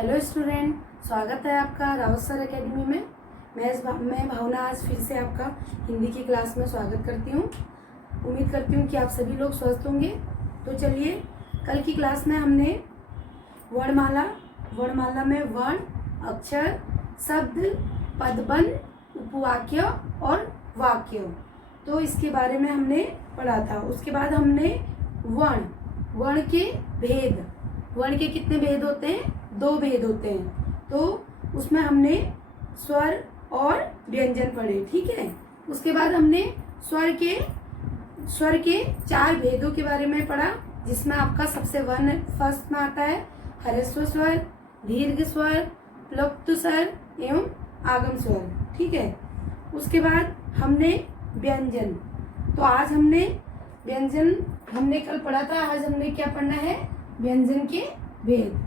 Hello student, स्वागत है आपका रावत सर एकेडमी में। मैं भावना आज फिर से आपका हिंदी की क्लास में स्वागत करती हूँ। उम्मीद करती हूँ कि आप सभी लोग स्वस्थ होंगे। तो चलिए, कल की क्लास में हमने वर्णमाला में वर्ण, अक्षर, शब्द, पदबंध, उपवाक्य और वाक्य, तो इसके बारे में हमने पढ़ा था। उसके बाद हमने वर्ण के भेद, वर्ण के कितने भेद होते हैं? 2 भेद होते हैं। तो उसमें हमने स्वर और व्यंजन पढ़े, ठीक है। उसके बाद हमने स्वर के 4 भेदों के बारे में पढ़ा, जिसमें आपका सबसे फर्स्ट में आता है ह्रस्व स्वर, दीर्घ स्वर, प्लुप्त स्वर एवं आगम स्वर, ठीक है। उसके बाद हमने व्यंजन, तो आज हमने व्यंजन हमने कल पढ़ा था, आज हमने क्या पढ़ना है? व्यंजन के भेद।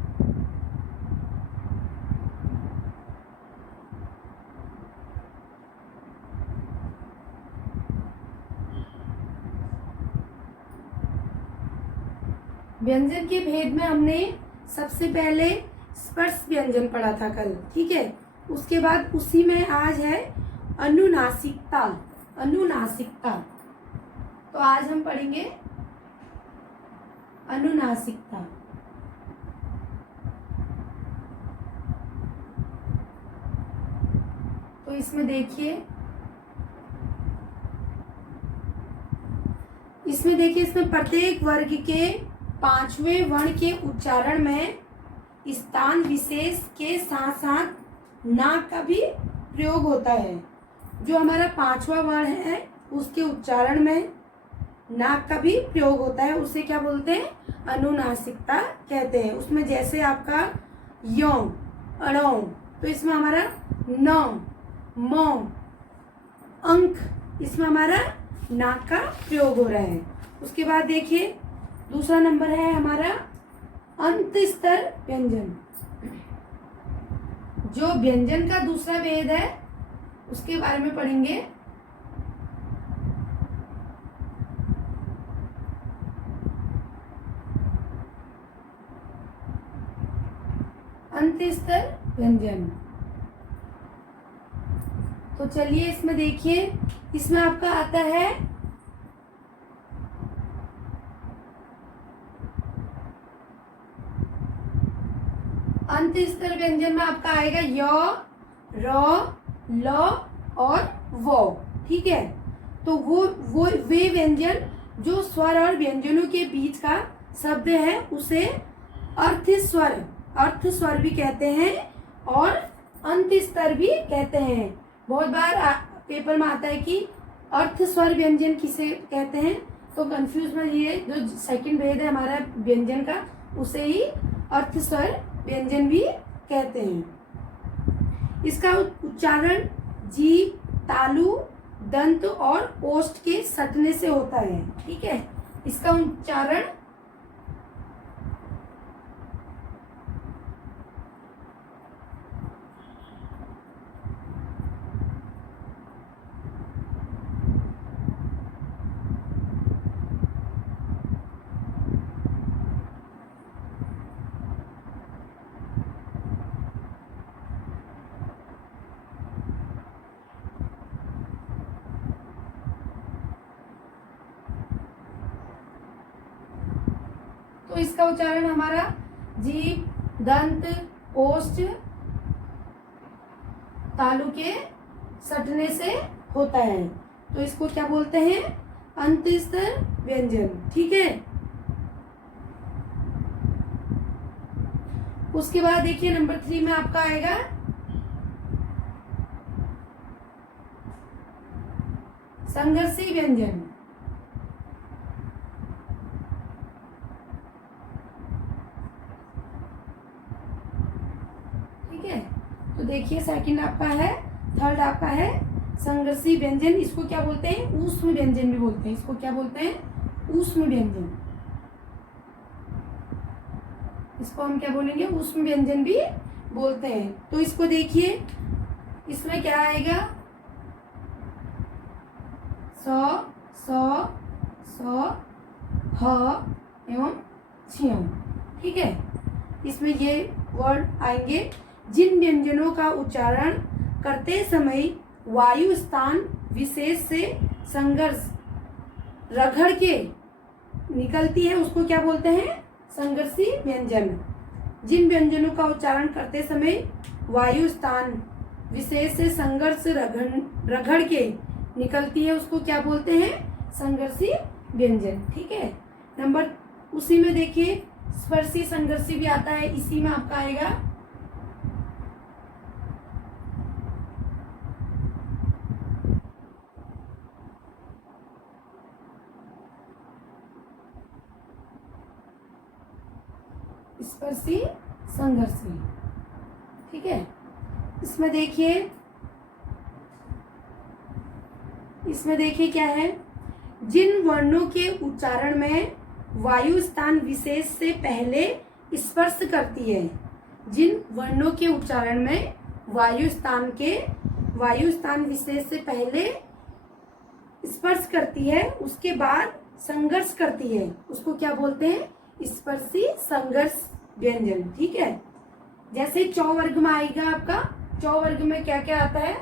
व्यंजन के भेद में हमने सबसे पहले स्पर्श व्यंजन पढ़ा था कल, ठीक है। उसके बाद उसी में आज है अनुनासिकता। तो आज हम पढ़ेंगे अनुनासिकता। तो इसमें देखिए, इसमें प्रत्येक वर्ग के 5वें वर्ण के उच्चारण में स्थान विशेष के साथ साथ नाक का भी प्रयोग होता है। जो हमारा 5वां वर्ण है उसके उच्चारण में नाक का भी प्रयोग होता है, उसे क्या बोलते हैं? अनुनासिकता कहते हैं। उसमें जैसे आपका यो, अणो, तो इसमें हमारा न, मो, अंक, इसमें हमारा नाक का प्रयोग हो रहा है। उसके बाद देखिए, दूसरा नंबर है हमारा अंत स्तर व्यंजन। जो व्यंजन का दूसरा भेद है उसके बारे में पढ़ेंगे। अंत स्तर व्यंजन। तो चलिए इसमें देखिए, इसमें आपका आता है अंत स्तर व्यंजन में आपका आएगा य, र, ल और वो, ठीक है। तो वो वे व्यंजन जो स्वर और व्यंजनों के बीच का शब्द है उसे अर्थ स्वर भी कहते हैं और अंत स्तर भी कहते हैं। बहुत बार पेपर में आता है कि अर्थ स्वर व्यंजन किसे कहते हैं, तो कंफ्यूज में ये जो सेकंड भेद है हमारा व्यंजन का, उसे ही अर्थ स्वर व्यंजन भी कहते हैं। इसका उच्चारण जीभ, तालु, दंत और ओष्ठ के सटने से होता है, ठीक है। इसका उच्चारण तो इसका उच्चारण हमारा जीभ, दंत, ओष्ठ, तालु के सटने से होता है। तो इसको क्या बोलते हैं? अंत स्तर व्यंजन, ठीक है। उसके बाद देखिए नंबर 3 में आपका आएगा संघर्षी व्यंजन। तो देखिए, सेकंड आपका है, थर्ड आपका है संघर्षी व्यंजन। इसको क्या बोलते हैं? ऊष्म व्यंजन भी बोलते हैं। इसको क्या बोलते हैं? ऊष्म व्यंजन। इसको हम क्या बोलेंगे? ऊष्म व्यंजन भी बोलते हैं। तो इसको देखिए, इसमें क्या आएगा? स, ह एवं छियम, ठीक है। इसमें ये वर्ड आएंगे, जिन व्यंजनों का उच्चारण करते समय वायु स्थान विशेष से संघर्ष रगड़ के निकलती है उसको क्या बोलते हैं? संघर्षी व्यंजन। जिन व्यंजनों का उच्चारण करते समय वायु स्थान विशेष से संघर्ष रगड़ के निकलती है उसको क्या बोलते हैं? संघर्षी व्यंजन। ठीक है। नंबर उसी में देखिए स्पर्शी संघर्षी भी आता है, इसी में आपका आएगा स्पर्शी संघर्षी। ठीक है। इसमें देखिए क्या है, जिन वर्णों के उच्चारण में वायु स्थान विशेष से पहले स्पर्श करती है, जिन वर्णों के उच्चारण में वायु स्थान विशेष से पहले स्पर्श करती है उसके बाद संघर्ष करती है उसको क्या बोलते हैं? स्पर्शी संघर्ष व्यंजन। ठीक है। जैसे चौ वर्ग में आएगा आपका, चौ वर्ग में क्या क्या आता है?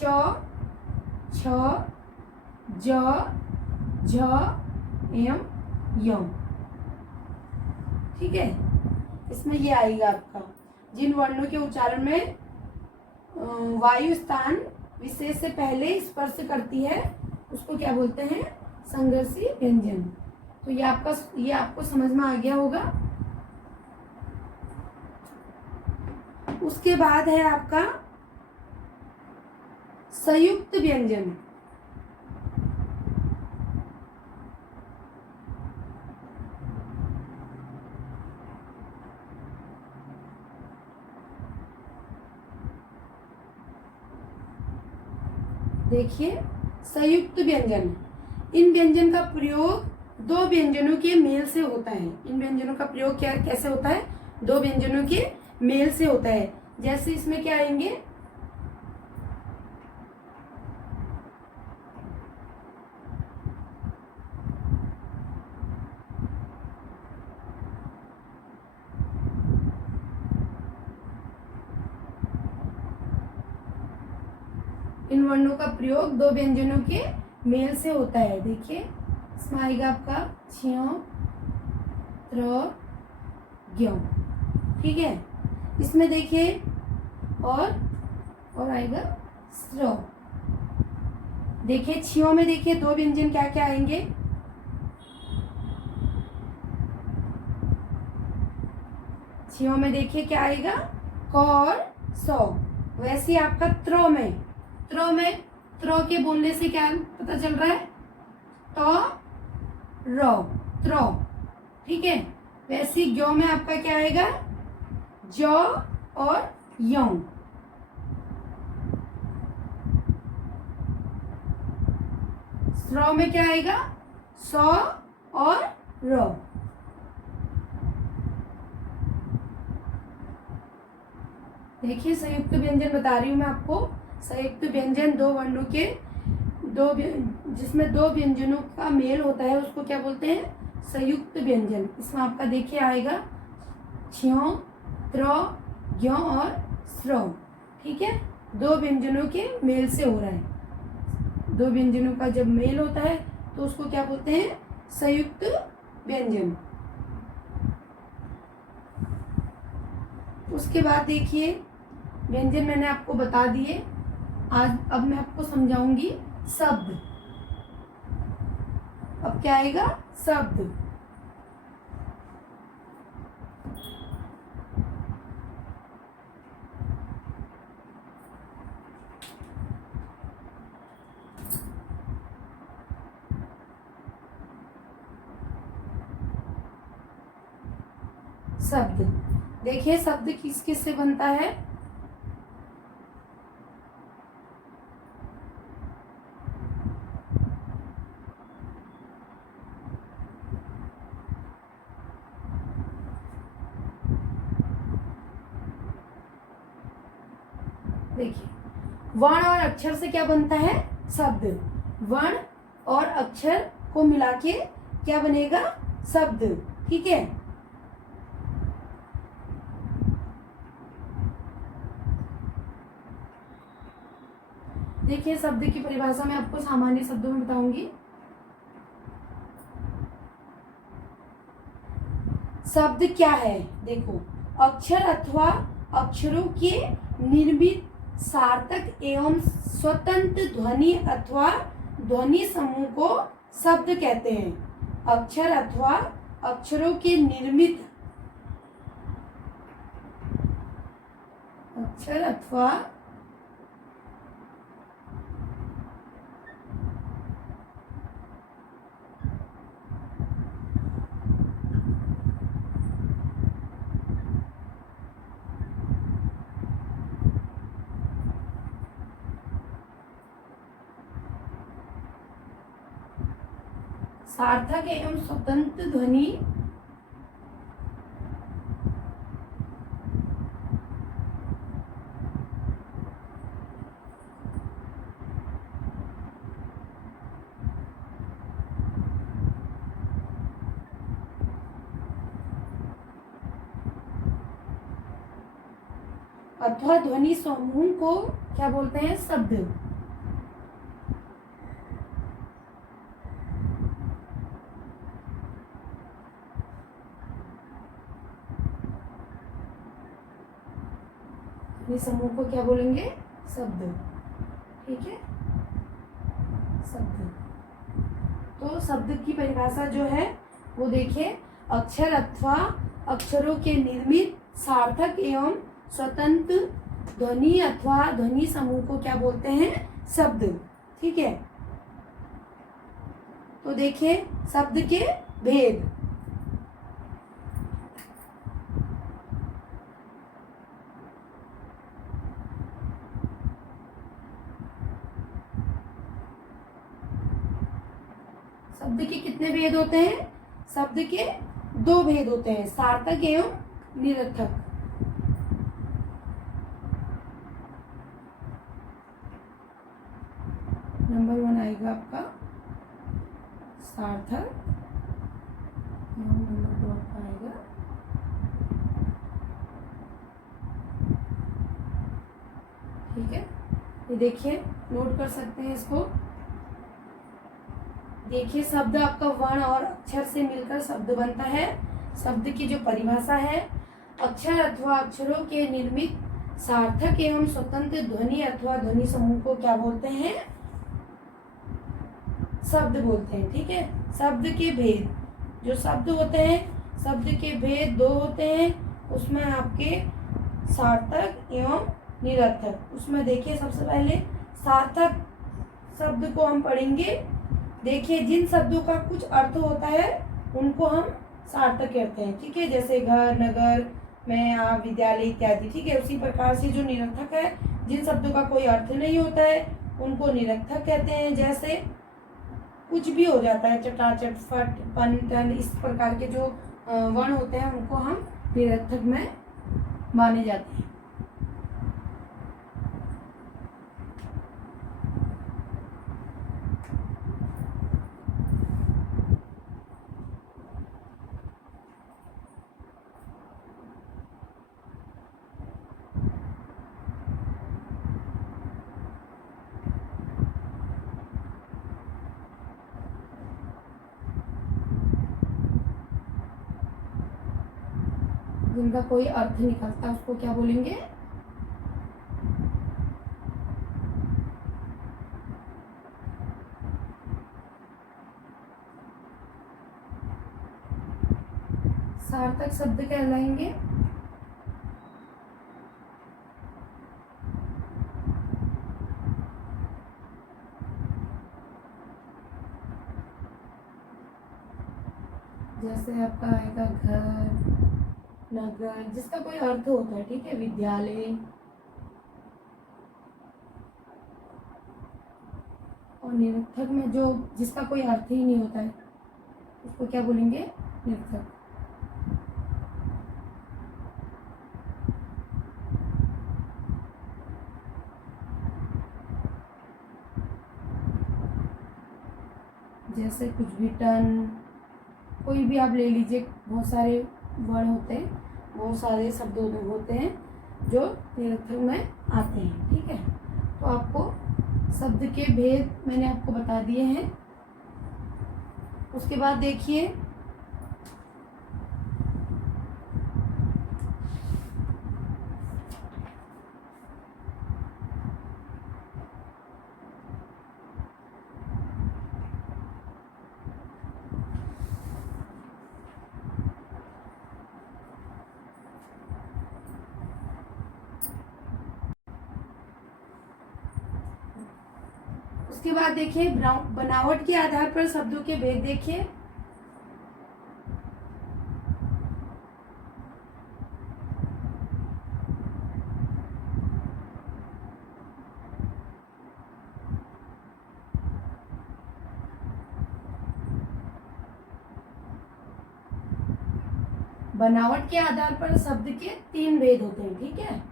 चौ, छ, ज, झ, एम, यम। ठीक है। इसमें ये आएगा आपका, जिन वर्णों के उच्चारण में वायु स्थान विशेष से पहले स्पर्श करती है उसको क्या बोलते हैं? संघर्षी व्यंजन। तो ये आपको समझ में आ गया होगा। उसके बाद है आपका संयुक्त व्यंजन। देखिए संयुक्त व्यंजन, इन व्यंजन का प्रयोग दो व्यंजनों के मेल से होता है। इन व्यंजनों का प्रयोग कैसे होता है? दो व्यंजनों के मेल से होता है। जैसे इसमें क्या आएंगे? इन वर्णों का प्रयोग दो व्यंजनों के मेल से होता है। देखिए इसमें आएगा आपका छ्यों, त्र, ज्ञों। ठीक है। इसमें देखिए और आएगा स्र। देखिए छियों में देखिए दो व्यंजन क्या क्या आएंगे? छियों में देखिए क्या आएगा? क और सौ। वैसे आपका त्र के बोलने से क्या पता चल रहा है? त, र, त्र। ठीक है। वैसे ज्यो में आपका क्या आएगा? ज और यौ। स्र में क्या आएगा? स और र। देखिए संयुक्त व्यंजन बता रही हूं मैं आपको। संयुक्त व्यंजन दो वर्णों के जिसमें दो व्यंजनों का मेल होता है उसको क्या बोलते हैं? संयुक्त व्यंजन। इसमें आपका देखिए आएगा छ्यों, त्र, ज्ञों और स्र। ठीक है। दो व्यंजनों के मेल से हो रहा है। दो व्यंजनों का जब मेल होता है तो उसको क्या बोलते हैं? संयुक्त व्यंजन। उसके बाद देखिए व्यंजन मैंने आपको बता दिए। अब मैं आपको समझाऊंगी शब्द। अब क्या आएगा? शब्द। शब्द देखिए शब्द किस किस से बनता है? देखिए वर्ण और अक्षर से क्या बनता है? शब्द। वर्ण और अक्षर को मिला के क्या बनेगा? शब्द। ठीक है। देखिए शब्द की परिभाषा मैं आपको सामान्य शब्दों में बताऊंगी। शब्द क्या है? देखो, अक्षर अथवा अक्षरों के निर्मित सार्थक एवं स्वतंत्र ध्वनि अथवा ध्वनि समूह को शब्द कहते हैं। अक्षर अथवा अक्षरों के निर्मित अक्षर अथवा सार्थक एवं स्वतंत्र ध्वनि अथवा ध्वनि समूह को क्या बोलते हैं? शब्द। ध्वनि समूह को क्या बोलेंगे? शब्द। ठीक है, शब्द। तो शब्द की परिभाषा जो है वो देखिए, अक्षर अथवा अक्षरों के निर्मित सार्थक एवं स्वतंत्र ध्वनि अथवा ध्वनि समूह को क्या बोलते हैं? शब्द। ठीक है, तो देखिए शब्द के भेद। शब्द के कितने भेद होते हैं? शब्द के 2 भेद होते हैं, सार्थक एवं निरर्थक। नंबर 1 आएगा आपका सार्थक, नंबर 2 आपका आएगा ठीक है। ये देखिए, नोट कर सकते हैं इसको। देखिए, शब्द आपका वर्ण और अक्षर से मिलकर शब्द बनता है। शब्द की जो परिभाषा है, अक्षर अथवा अक्षरों के निर्मित सार्थक एवं स्वतंत्र ध्वनि अथवा ध्वनि समूह को क्या बोलते हैं? शब्द बोलते हैं। ठीक है, शब्द के भेद, जो शब्द होते हैं, शब्द के भेद 2 होते हैं, उसमें आपके सार्थक एवं निरर्थक। उसमें देखिए, सबसे पहले सार्थक शब्द को हम पढ़ेंगे। देखिए, जिन शब्दों का कुछ अर्थ होता है उनको हम सार्थक कहते हैं। ठीक है, जैसे घर, नगर, मैं, आप, विद्यालय इत्यादि। ठीक है, उसी प्रकार से जो निरर्थक है, जिन शब्दों का कोई अर्थ नहीं होता है उनको निरर्थक कहते हैं। जैसे कुछ भी हो जाता है, चटाचट, फट, पन, टन, इस प्रकार के जो वर्ण होते हैं उनको हम निरर्थक में माने जाते हैं। जिनका कोई अर्थ निकलता उसको क्या बोलेंगे? सार्थक शब्द कहलाएंगे। जैसे आपका आएगा घर, नगर, जिसका कोई अर्थ होता है। ठीक है, विद्यालय, और निरर्थक में जो जिसका कोई अर्थ ही नहीं होता है उसको क्या बोलेंगे? निरर्थक। जैसे कुछ भी, टन, कोई भी आप ले लीजिए, बहुत सारे वर्ड होते हैं, बहुत सारे शब्द होते हैं जो निरर्थक में आते हैं। ठीक है, तो आपको शब्द के भेद मैंने आपको बता दिए हैं। उसके बाद देखिए उसके बाद देखिए बनावट के आधार पर शब्दों के भेद देखिए। बनावट के आधार पर शब्द के 3 भेद होते हैं, ठीक है।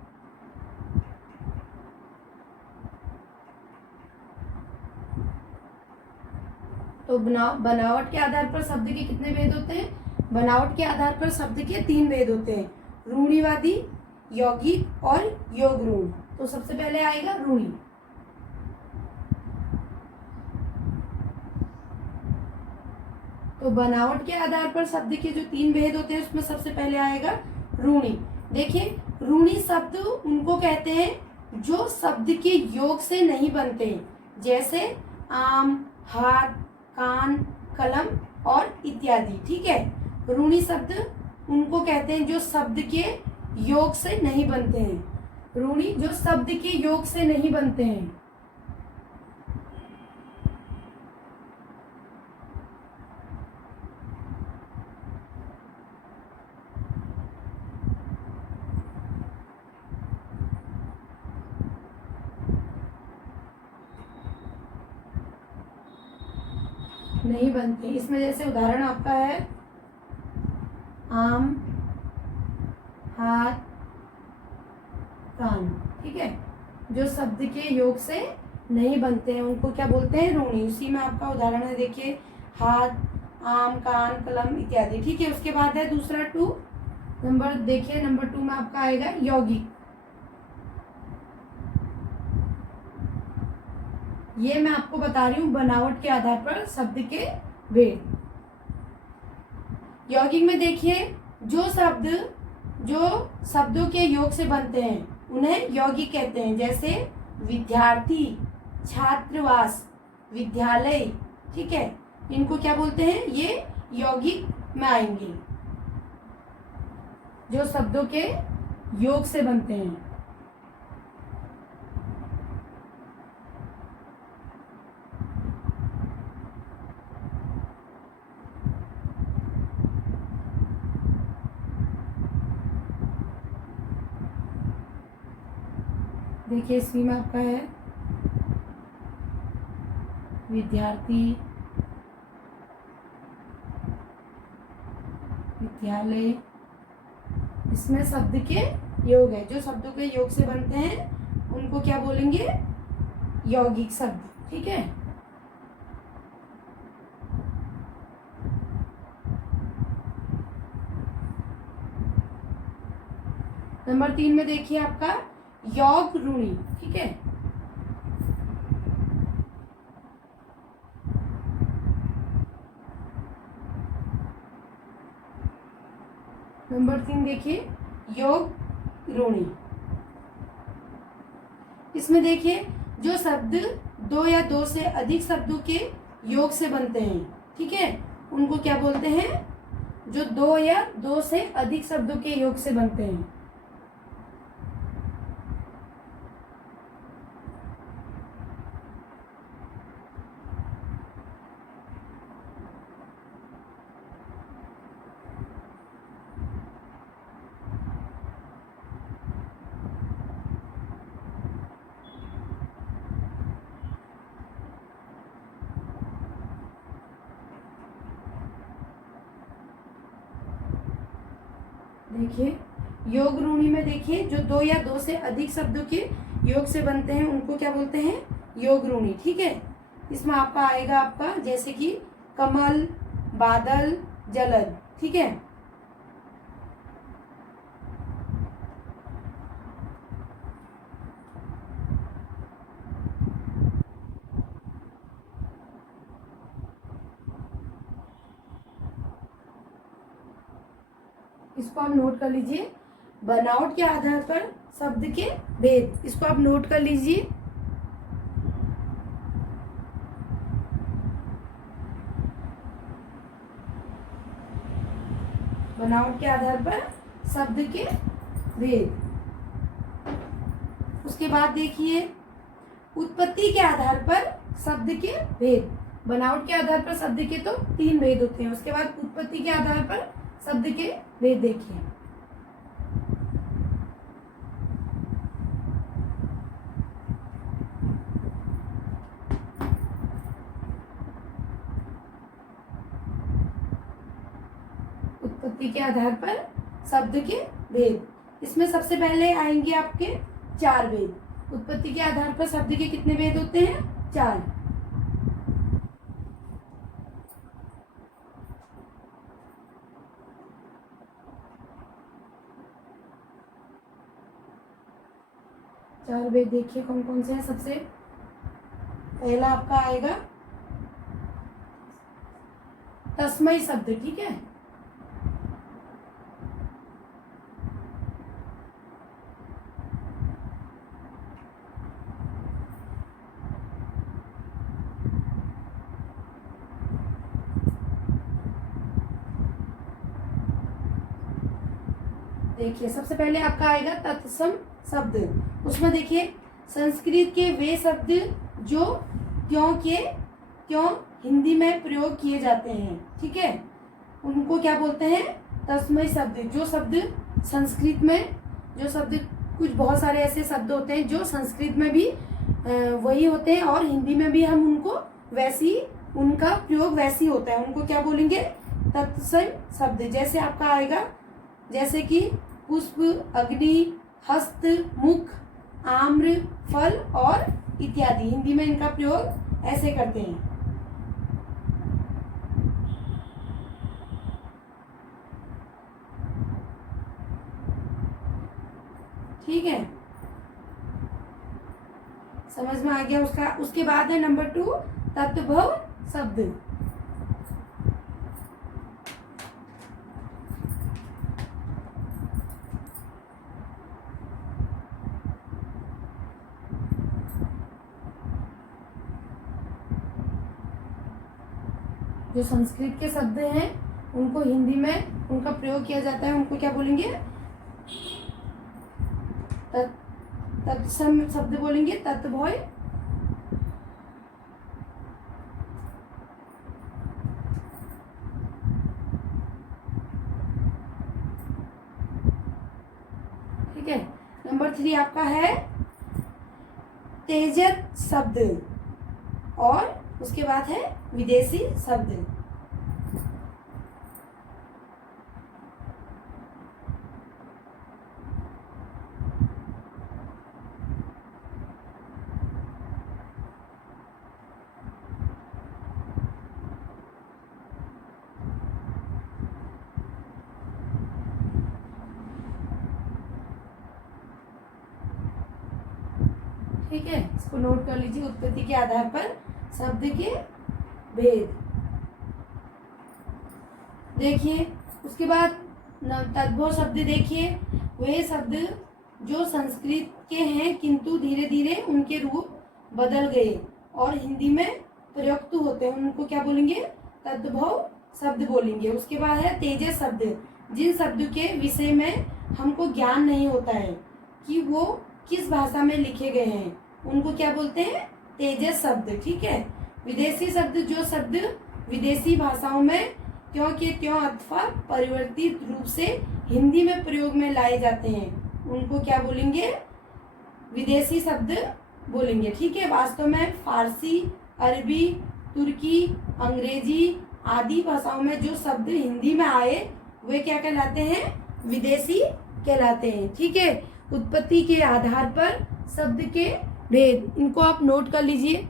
तो बनावट के आधार पर शब्द के कितने भेद होते हैं? बनावट के आधार पर शब्द के 3 भेद होते हैं, रूढ़िवादी, यौगिक और योग रूढ़। तो सबसे पहले आएगा रूढ़ि। तो बनावट के आधार पर शब्द के जो 3 भेद होते हैं उसमें सबसे पहले आएगा रूढ़ि। देखिए रूढ़ि शब्द उनको कहते हैं जो शब्द के योग से नहीं बनते, जैसे आम, हाथ, कान, कलम और इत्यादि, ठीक है। रूढ़ि शब्द उनको कहते हैं जो शब्द के योग से नहीं बनते हैं। रूढ़ि जो शब्द के योग से नहीं बनते हैं। नहीं बनते। इसमें जैसे उदाहरण आपका है आम, हाथ, कान, ठीक है। जो शब्द के योग से नहीं बनते हैं उनको क्या बोलते हैं? रूढ़ि। उसी में आपका उदाहरण है, देखिए हाथ, आम, कान, कलम इत्यादि, ठीक है। उसके बाद है दूसरा 2 नंबर, देखिए नंबर 2 में आपका आएगा यौगिक। ये मैं आपको बता रही हूँ बनावट के आधार पर शब्द के भेद। यौगिक में देखिए जो शब्दों के योग से बनते हैं उन्हें यौगिक कहते हैं, जैसे विद्यार्थी, छात्रावास, विद्यालय, ठीक है। इनको क्या बोलते हैं? ये यौगिक में आएंगे जो शब्दों के योग से बनते हैं। देखिए इसमें में आपका है विद्यार्थी, विद्यालय। इसमें शब्द के योग है, जो शब्दों के योग से बनते हैं उनको क्या बोलेंगे? यौगिक शब्द, ठीक है। नंबर 3 में देखिए आपका योग रूढ़ि, ठीक है। नंबर 3 देखिए योग रूढ़ि। इसमें देखिए जो शब्द 2 या 2 से अधिक शब्दों के योग से बनते हैं, ठीक है, उनको क्या बोलते हैं? जो 2 या 2 से अधिक शब्दों के योग से बनते हैं। देखिए योग रूढ़ि में देखिए जो 2 या 2 से अधिक शब्दों के योग से बनते हैं उनको क्या बोलते हैं? योग रूढ़ि, ठीक है। इसमें आपका आएगा आपका जैसे कि कमल, बादल, जलद, ठीक है। इसको आप नोट कर लीजिए। बनावट के आधार पर शब्द के भेद, इसको आप नोट कर लीजिए। बनावट के आधार पर शब्द के भेद। उसके बाद देखिए उत्पत्ति के आधार पर शब्द के भेद। बनावट के आधार पर शब्द के तो 3 भेद होते हैं। उसके बाद उत्पत्ति के आधार पर शब्द के भेद देखिए। उत्पत्ति के आधार पर शब्द के भेद, इसमें सबसे पहले आएंगे आपके 4 भेद। उत्पत्ति के आधार पर शब्द के कितने भेद होते हैं? 4। चार भेद देखिए कौन कौन से हैं। सबसे पहला आपका आएगा तस्मै शब्द, ठीक है। देखिए सबसे पहले आपका आएगा तत्सम शब्द। उसमें देखिए संस्कृत के वे शब्द जो त्यों के त्यों हिंदी में प्रयोग किए जाते हैं, ठीक है, उनको क्या बोलते हैं? तस्मै शब्द। जो शब्द संस्कृत में, जो शब्द कुछ बहुत सारे ऐसे शब्द होते हैं जो संस्कृत में भी वही होते हैं और हिंदी में भी हम उनको वैसी, उनका प्रयोग वैसी होता है, उनको क्या बोलेंगे? तत्सम शब्द। जैसे आपका आएगा, जैसे कि पुष्प, अग्नि, हस्त, मुख, आम्र, फल और इत्यादि। हिंदी में इनका प्रयोग ऐसे करते हैं, ठीक है। समझ में आ गया उसका। उसके बाद है नंबर 2 तत्भव शब्द। जो संस्कृत के शब्द हैं उनको हिंदी में उनका प्रयोग किया जाता है, उनको क्या बोलेंगे? तत्सम शब्द बोलेंगे, तत्भव। ठीक है। नंबर 3 आपका है तेजत शब्द और उसके बाद है विदेशी शब्द। ठीक है, इसको नोट कर लीजिए। उत्पत्ति के आधार पर शब्द के भेद। देखिए उसके बाद तद्भव शब्द। देखिए वे शब्द जो संस्कृत के हैं किंतु धीरे धीरे उनके रूप बदल गए और हिंदी में प्रयुक्त होते हैं, उनको क्या बोलेंगे? तद्भव शब्द बोलेंगे। उसके बाद है तेजस शब्द। जिन शब्द के विषय में हमको ज्ञान नहीं होता है कि वो किस भाषा में लिखे गए हैं, उनको क्या बोलते हैं? तेजस शब्द, ठीक है। विदेशी शब्द, जो शब्द विदेशी भाषाओं में त्यों के त्यों अथवा परिवर्तित रूप से हिंदी में प्रयोग में लाए जाते हैं, उनको क्या बोलेंगे? विदेशी शब्द बोलेंगे, ठीक है। वास्तव में फारसी, अरबी, तुर्की, अंग्रेजी आदि भाषाओं में जो शब्द हिंदी में आए वे क्या कहलाते हैं? विदेशी कहलाते हैं, ठीक है। उत्पत्ति के आधार पर शब्द के भेद, इनको आप नोट कर लीजिए।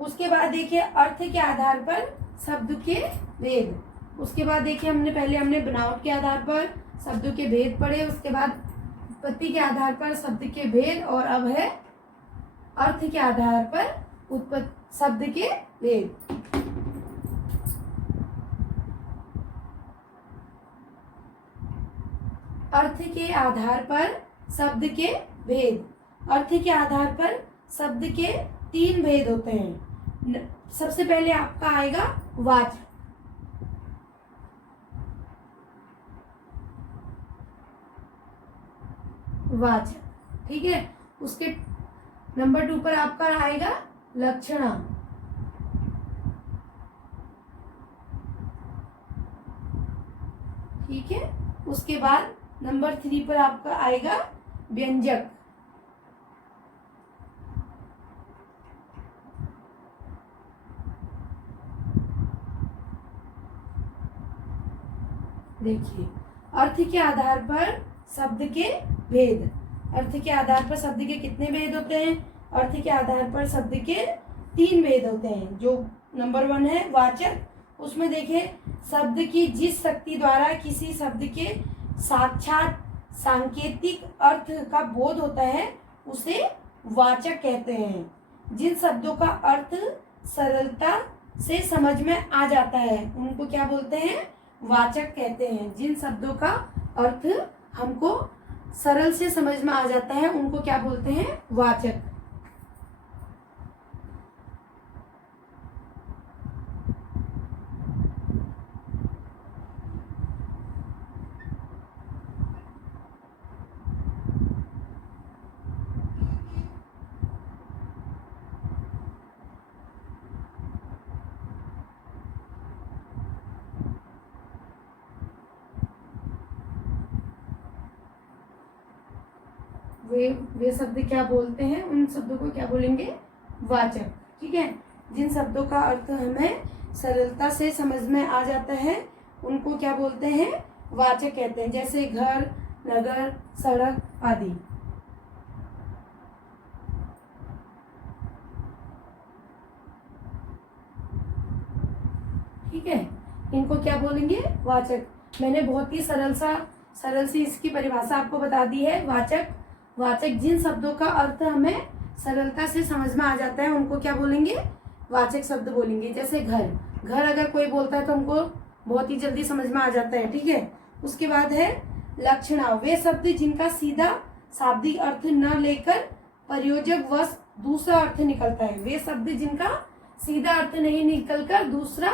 उसके बाद देखिए अर्थ के आधार पर शब्द के भेद। उसके बाद देखिए हमने बनावट के आधार पर शब्दों के भेद पढ़े, उसके बाद उत्पत्ति के आधार पर शब्द के भेद, और अब है अर्थ के आधार पर उत्पत्ति शब्द के भेद। अर्थ के आधार पर शब्द के भेद। अर्थ के आधार पर शब्द के 3 भेद होते हैं। सबसे पहले आपका आएगा वाचक। वाचक, ठीक है। उसके नंबर 2 पर आपका आएगा लक्षण। ठीक है। उसके बाद नंबर 3 पर आपका आएगा व्यंजक। देखिए अर्थ के आधार पर शब्द के भेद। अर्थ के आधार पर शब्द के कितने भेद होते हैं? अर्थ के आधार पर शब्द के 3 भेद होते हैं। जो नंबर 1 है वाचक, उसमें देखिए शब्द की जिस शक्ति द्वारा किसी शब्द के साक्षात सांकेतिक अर्थ का बोध होता है उसे वाचक कहते हैं। जिन शब्दों का अर्थ सरलता से समझ में आ जाता है उनको क्या बोलते हैं? वाचक कहते हैं। जिन शब्दों का अर्थ हमको सरल से समझ में आ जाता है उनको क्या बोलते हैं? वाचक। वे शब्द क्या बोलते हैं? उन शब्दों को क्या बोलेंगे? वाचक। ठीक है। जिन शब्दों का अर्थ हमें सरलता से समझ में आ जाता है उनको क्या बोलते हैं? वाचक कहते हैं। जैसे घर, नगर, सड़क आदि। ठीक है, इनको क्या बोलेंगे? वाचक। मैंने बहुत ही सरल सी इसकी परिभाषा आपको बता दी है। वाचक जिन शब्दों का अर्थ हमें सरलता से समझ में आ जाता है उनको क्या बोलेंगे? वाचक शब्द बोलेंगे। जैसे घर अगर कोई बोलता है तो हमको बहुत ही जल्दी समझ में आ जाता है। ठीक है। उसके बाद है लक्षण। वे शब्द जिनका सीधा शाब्दिक अर्थ न लेकर प्रयोजक वश दूसरा अर्थ निकलता है। वे शब्द जिनका सीधा अर्थ नहीं निकलकर दूसरा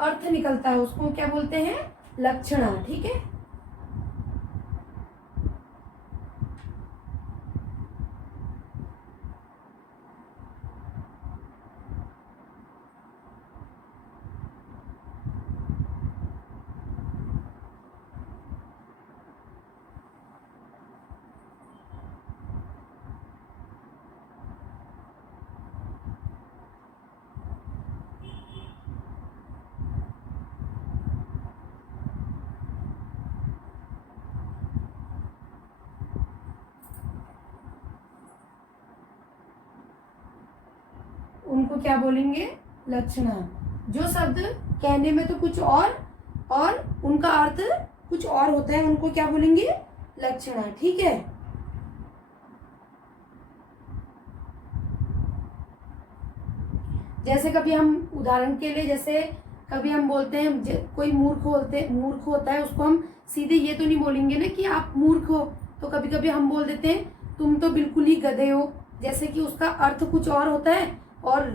अर्थ निकलता है उसको क्या बोलते हैं? लक्षण। ठीक है। उनको क्या बोलेंगे? लक्षण। जो शब्द कहने में तो कुछ और उनका अर्थ कुछ और होता है उनको क्या बोलेंगे? लक्षण। ठीक है। जैसे कभी हम उदाहरण के लिए जैसे कभी हम बोलते हैं कोई मूर्ख होता है उसको हम सीधे ये तो नहीं बोलेंगे ना कि आप मूर्ख हो, तो कभी कभी हम बोल देते हैं तुम तो बिल्कुल ही गधे हो। जैसे कि उसका अर्थ कुछ और होता है और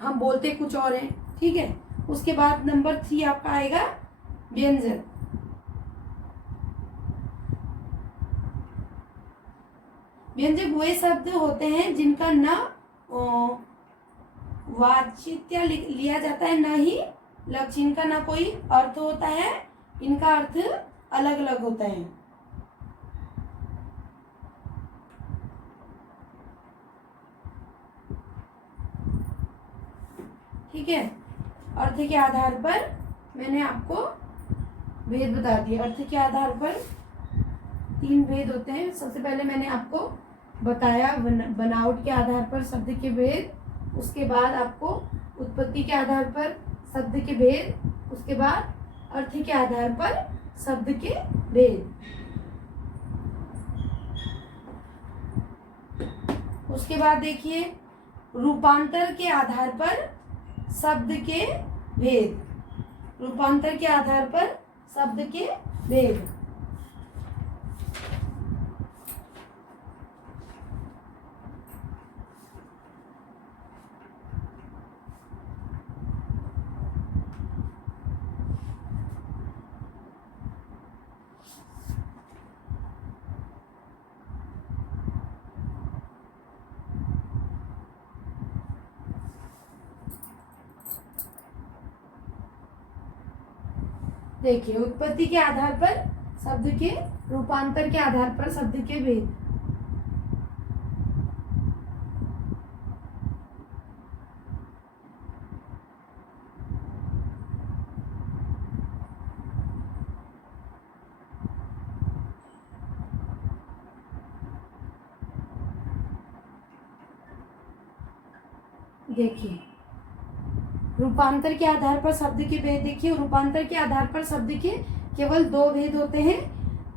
हम बोलते कुछ और हैं। ठीक है। उसके बाद नंबर 3 आपका आएगा व्यंजक। व्यंजक वे शब्द होते हैं जिनका न वाचित्य लिया जाता है न ही लक्ष्य। इनका न कोई अर्थ होता है, इनका अर्थ अलग अलग होता है। ठीक है। अर्थ के आधार पर मैंने आपको भेद बता दिए। अर्थ के आधार पर 3 भेद होते हैं। सबसे पहले मैंने आपको बताया बनावट के आधार पर शब्द के भेद, उसके बाद आपको उत्पत्ति के आधार पर शब्द के भेद, उसके बाद अर्थ के आधार पर शब्द के भेद। उसके बाद देखिए रूपांतर के आधार पर शब्द के भेद, रूपांतर के आधार पर शब्द के भेद। देखिए उत्पत्ति के आधार पर शब्द के, रूपांतर के आधार पर शब्द के भेद। देखिए रूपांतर के आधार पर शब्द के भेद। देखिए रूपांतर के आधार पर शब्द के केवल दो भेद होते हैं,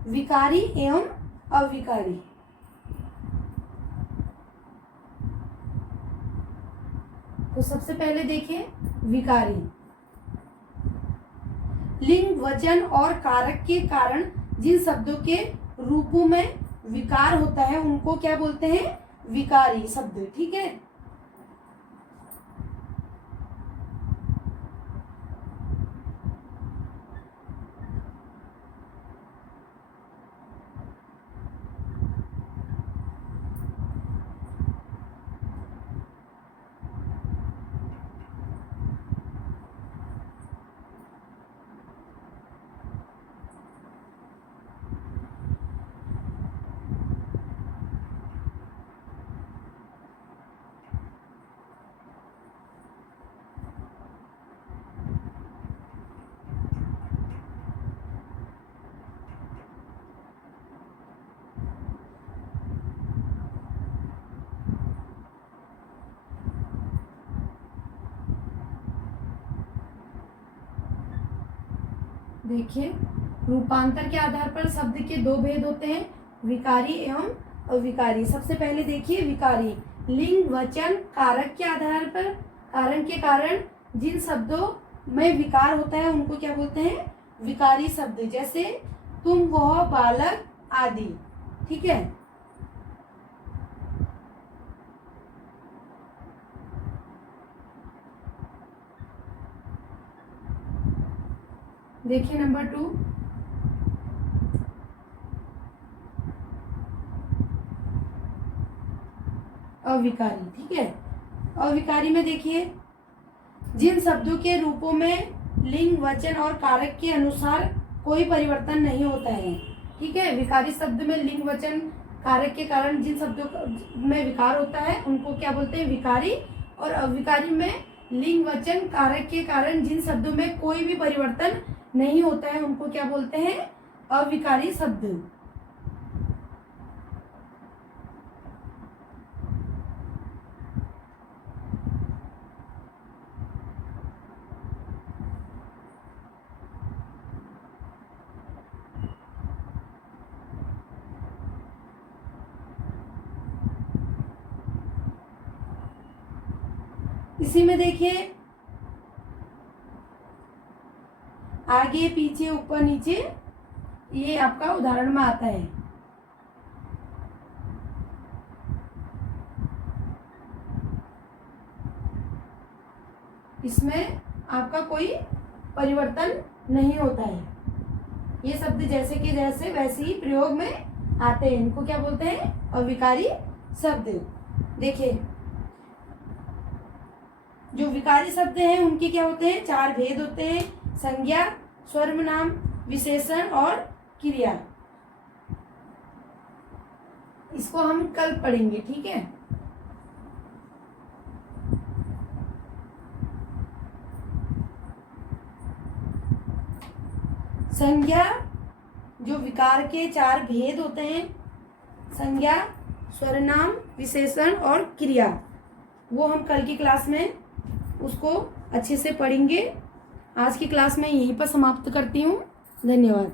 विकारी एवं अविकारी। तो सबसे पहले देखिए विकारी। लिंग, वचन और कारक के कारण जिन शब्दों के रूपों में विकार होता है उनको क्या बोलते हैं? विकारी शब्द। ठीक है। देखिए रूपांतर के आधार पर शब्द के दो भेद होते हैं, विकारी एवं अविकारी। सबसे पहले देखिए विकारी। लिंग, वचन, कारक के आधार पर, कारण के कारण जिन शब्दों में विकार होता है उनको क्या बोलते हैं? विकारी शब्द। जैसे तुम, वह, बालक आदि। ठीक है। देखिए नंबर 2, अविकारी। ठीक है। अविकारी में देखिए जिन शब्दों के रूपों में लिंग, वचन और कारक के अनुसार कोई परिवर्तन नहीं होता है। ठीक है। विकारी शब्द में लिंग, वचन, कारक के कारण जिन शब्दों में विकार होता है उनको क्या बोलते हैं? विकारी। और अविकारी में लिंग, वचन, कारक के कारण जिन शब्दों में कोई भी परिवर्तन नहीं होता है उनको क्या बोलते हैं? अविकारी शब्द। इसी में देखिए आगे, पीछे, ऊपर, नीचे, ये आपका उदाहरण में आता है। इसमें आपका कोई परिवर्तन नहीं होता है। ये शब्द जैसे के जैसे वैसे ही प्रयोग में आते हैं। इनको क्या बोलते हैं? अविकारी शब्द। देखिए जो विकारी शब्द हैं उनके क्या होते हैं? 4 भेद होते हैं, संज्ञा, सर्वनाम, विशेषण और क्रिया। इसको हम कल पढ़ेंगे। ठीक है। संज्ञा, जो विकार के 4 भेद होते हैं, संज्ञा, सर्वनाम, विशेषण और क्रिया। वो हम कल की क्लास में उसको अच्छे से पढ़ेंगे। आज की क्लास में यहीं पर समाप्त करती हूँ। धन्यवाद।